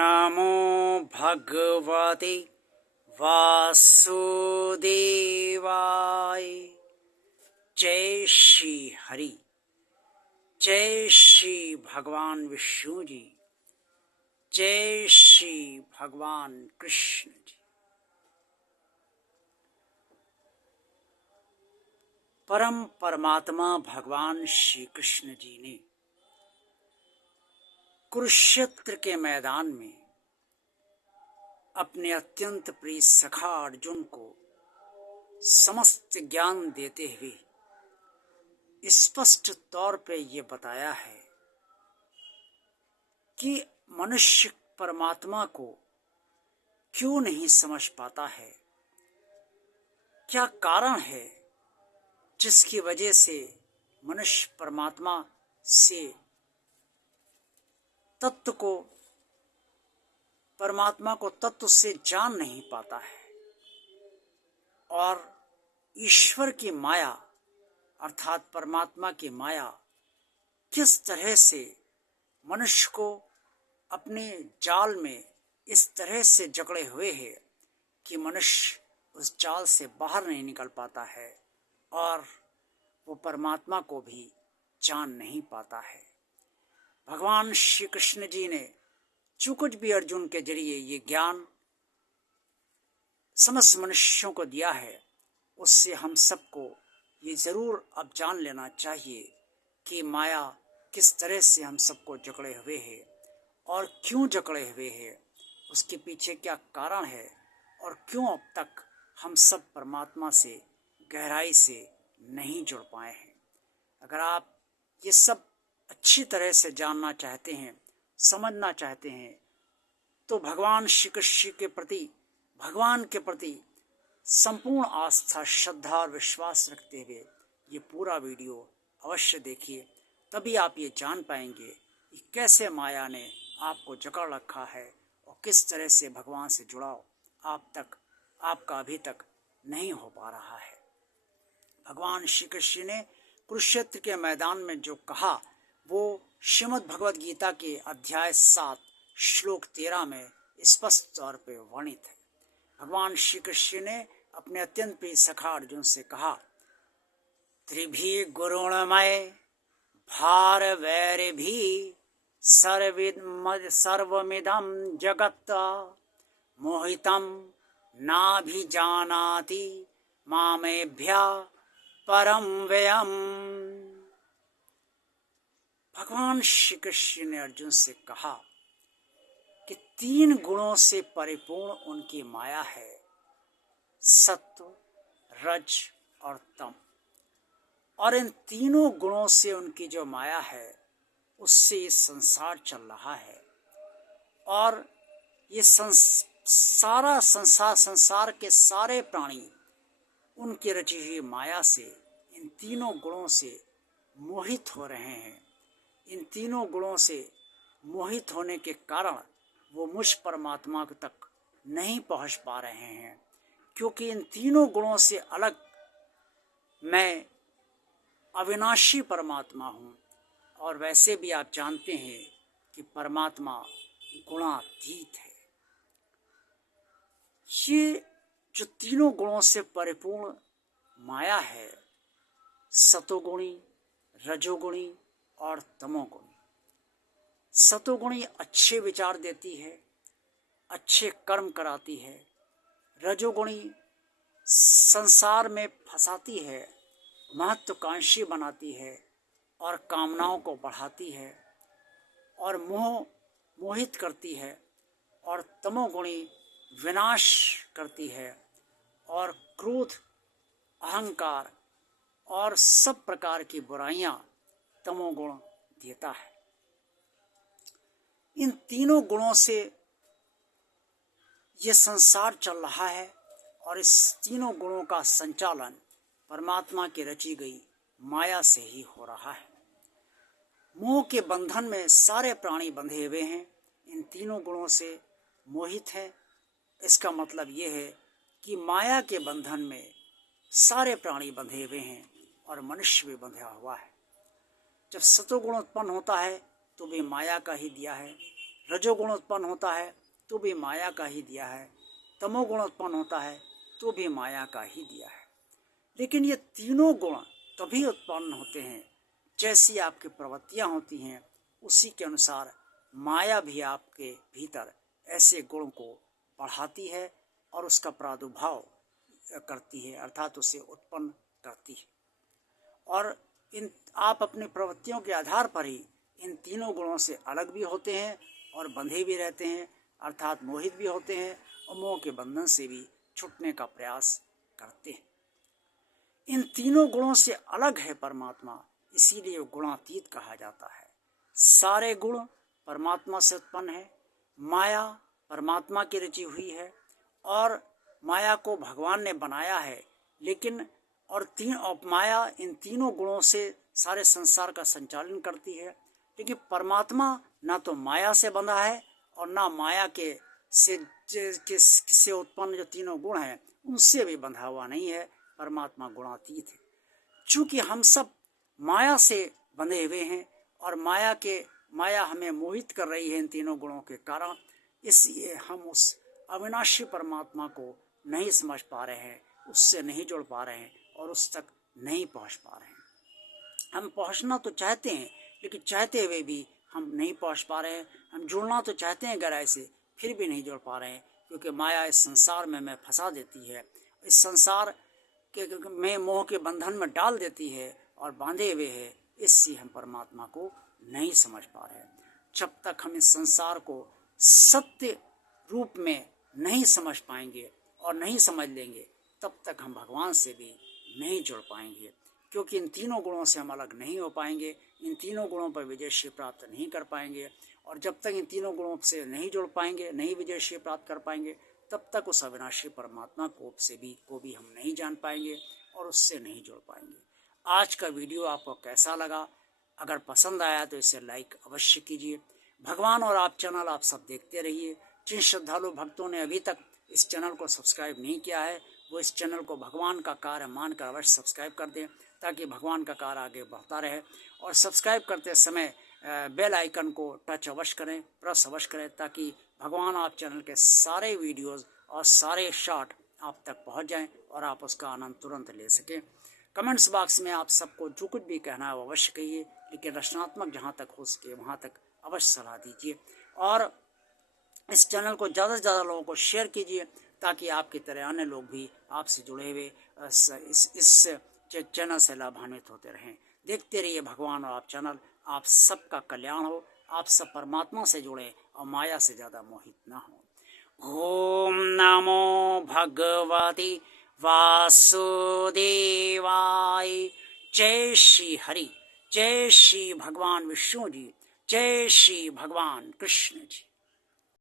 नमो भगवते वासुदेवाय। जय श्री हरि। जय श्री भगवान विष्णु जी। जय श्री भगवान कृष्ण जी। परम परमात्मा भगवान श्री कृष्ण जी ने कुरुक्षेत्र के मैदान में अपने अत्यंत प्रिय सखा अर्जुन को समस्त ज्ञान देते हुए स्पष्ट तौर पे ये बताया है कि मनुष्य परमात्मा को क्यों नहीं समझ पाता है, क्या कारण है जिसकी वजह से मनुष्य परमात्मा से परमात्मा को तत्व से जान नहीं पाता है और ईश्वर की माया अर्थात परमात्मा की माया किस तरह से मनुष्य को अपने जाल में इस तरह से जकड़े हुए है कि मनुष्य उस जाल से बाहर नहीं निकल पाता है और वो परमात्मा को भी जान नहीं पाता है। भगवान श्री कृष्ण जी ने जो कुछ भी अर्जुन के जरिए ये ज्ञान समस्त मनुष्यों को दिया है, उससे हम सबको ये ज़रूर अब जान लेना चाहिए कि माया किस तरह से हम सबको जकड़े हुए है और क्यों जकड़े हुए है, उसके पीछे क्या कारण है और क्यों अब तक हम सब परमात्मा से गहराई से नहीं जुड़ पाए हैं। अगर आप ये सब अच्छी तरह से जानना चाहते हैं, समझना चाहते हैं, तो भगवान श्री कृष्ण के प्रति, भगवान के प्रति संपूर्ण आस्था, श्रद्धा और विश्वास रखते हुए ये पूरा वीडियो अवश्य देखिए, तभी आप ये जान पाएंगे कि कैसे माया ने आपको जकड़ रखा है और किस तरह से भगवान से जुड़ाव आपका अभी तक नहीं हो पा रहा है। भगवान श्री कृष्ण ने कुरुक्षेत्र के मैदान में जो कहा वो श्रीमद् भगवद गीता के अध्याय 7 श्लोक 13 में स्पष्ट तौर पे वर्णित है। भगवान श्री कृष्ण ने अपने अत्यंत प्रिय सखा अर्जुन से कहा, त्रिभी गुरुणमय भार वैर भी सर्वमिदं जगत् मोहितं नाभिजानाति मामेभ्य परम व्ययम्। भगवान श्री कृष्ण ने अर्जुन से कहा कि 3 गुणों से परिपूर्ण उनकी माया है, सत्व, रज और तम, और इन तीनों गुणों से उनकी जो माया है उससे ये संसार चल रहा है और ये सारा संसार के सारे प्राणी उनकी रची हुई माया से, इन तीनों गुणों से मोहित हो रहे हैं। इन तीनों गुणों से मोहित होने के कारण वो मुझ परमात्मा तक नहीं पहुंच पा रहे हैं, क्योंकि इन तीनों गुणों से अलग मैं अविनाशी परमात्मा हूँ और वैसे भी आप जानते हैं कि परमात्मा गुणातीत है। ये जो तीनों गुणों से परिपूर्ण माया है, सतोगुणी, रजोगुणी और तमोगुणी। सतोगुणी अच्छे विचार देती है, अच्छे कर्म कराती है। रजोगुणी संसार में फंसाती है, महत्वाकांक्षी बनाती है और कामनाओं को बढ़ाती है और मोहित करती है। और तमोगुणी विनाश करती है और क्रोध, अहंकार और सब प्रकार की बुराइयां तमोगुण देता है। इन तीनों गुणों से ये संसार चल रहा है और इस तीनों गुणों का संचालन परमात्मा की रची गई माया से ही हो रहा है। मोह के बंधन में सारे प्राणी बंधे हुए हैं, इन तीनों गुणों से मोहित हैं। इसका मतलब ये है कि माया के बंधन में सारे प्राणी बंधे हुए हैं और मनुष्य भी बंधा हुआ है। जब सतोगुण उत्पन्न होता है तो भी माया का ही दिया है, रजोगुण उत्पन्न होता है तो भी माया का ही दिया है, तमोगुण उत्पन्न होता है तो भी माया का ही दिया है। लेकिन ये तीनों गुण तभी उत्पन्न होते हैं जैसी आपकी प्रवृत्तियां होती हैं, उसी के अनुसार माया भी आपके भीतर ऐसे गुण को बढ़ाती है और उसका प्रादुर्भाव करती है, अर्थात उसे उत्पन्न करती है। और इन आप अपनी प्रवृत्तियों के आधार पर ही इन तीनों गुणों से अलग भी होते हैं और बंधे भी रहते हैं, अर्थात मोहित भी होते हैं और मोह के बंधन से भी छूटने का प्रयास करते हैं। इन तीनों गुणों से अलग है परमात्मा, इसीलिए गुणातीत कहा जाता है। सारे गुण परमात्मा से उत्पन्न है, माया परमात्मा की रची हुई है और माया को भगवान ने बनाया है। लेकिन और माया इन तीनों गुणों से सारे संसार का संचालन करती है। लेकिन परमात्मा ना तो माया से बंधा है और ना माया के से उत्पन्न जो तीनों गुण हैं उनसे भी बंधा हुआ नहीं है। परमात्मा गुणातीत है। चूँकि हम सब माया से बंधे हुए हैं और माया हमें मोहित कर रही है इन तीनों गुणों के कारण, इसलिए हम उस अविनाशी परमात्मा को नहीं समझ पा रहे हैं, उससे नहीं जुड़ पा रहे हैं और उस तक नहीं पहुंच पा रहे हैं। हम पहुंचना तो चाहते हैं, लेकिन चाहते हुए भी हम नहीं पहुंच पा रहे हैं। हम जुड़ना तो चाहते हैं गहराई से, फिर भी नहीं जुड़ पा रहे हैं, क्योंकि माया इस संसार में हमें फंसा देती है, इस संसार में मोह के बंधन में डाल देती है और बांधे हुए है। इससे हम परमात्मा को नहीं समझ पा रहे हैं। जब तक हम इस संसार को सत्य रूप में नहीं समझ पाएंगे और नहीं समझ लेंगे, तब तक हम भगवान से भी नहीं जुड़ पाएंगे, क्योंकि इन तीनों गुणों से हम अलग नहीं हो पाएंगे, इन तीनों गुणों पर विजय प्राप्त नहीं कर पाएंगे। और जब तक इन तीनों गुणों से नहीं जुड़ पाएंगे, नहीं विजय प्राप्त कर पाएंगे, तब तक उस अविनाशी परमात्मा को भी हम नहीं जान पाएंगे और उससे नहीं जुड़ पाएंगे। आज का वीडियो आपको कैसा लगा? अगर पसंद आया तो इसे लाइक अवश्य कीजिए। भगवान और आप चैनल आप सब देखते रहिए। जिन श्रद्धालु भक्तों ने अभी तक इस चैनल को सब्सक्राइब नहीं किया है, वो इस चैनल को भगवान का कार्य मानकर अवश्य सब्सक्राइब कर दें, ताकि भगवान का कार्य आगे बढ़ता रहे। और सब्सक्राइब करते समय बेल आइकन को टच अवश्य करें, प्रेस अवश्य करें, ताकि भगवान आप चैनल के सारे वीडियोस और सारे शॉट आप तक पहुंच जाएं और आप उसका आनंद तुरंत ले सकें। कमेंट्स बॉक्स में आप सबको जो कुछ भी कहना है वो अवश्य कहिए, लेकिन रचनात्मक जहाँ तक हो सके वहाँ तक अवश्य सलाह दीजिए। और इस चैनल को ज़्यादा से ज़्यादा लोगों को शेयर कीजिए, ताकि आपकी तरह अन्य लोग भी आपसे जुड़े हुए इस चैनल से लाभान्वित होते रहें। देखते रहिए भगवान और आप चैनल। आप सबका कल्याण हो, आप सब परमात्मा से जुड़े और माया से ज़्यादा मोहित ना हो। ओम नमो भगवते वासुदेवाय। जय श्री हरि, जय श्री भगवान विष्णु जी, जय श्री भगवान कृष्ण जी।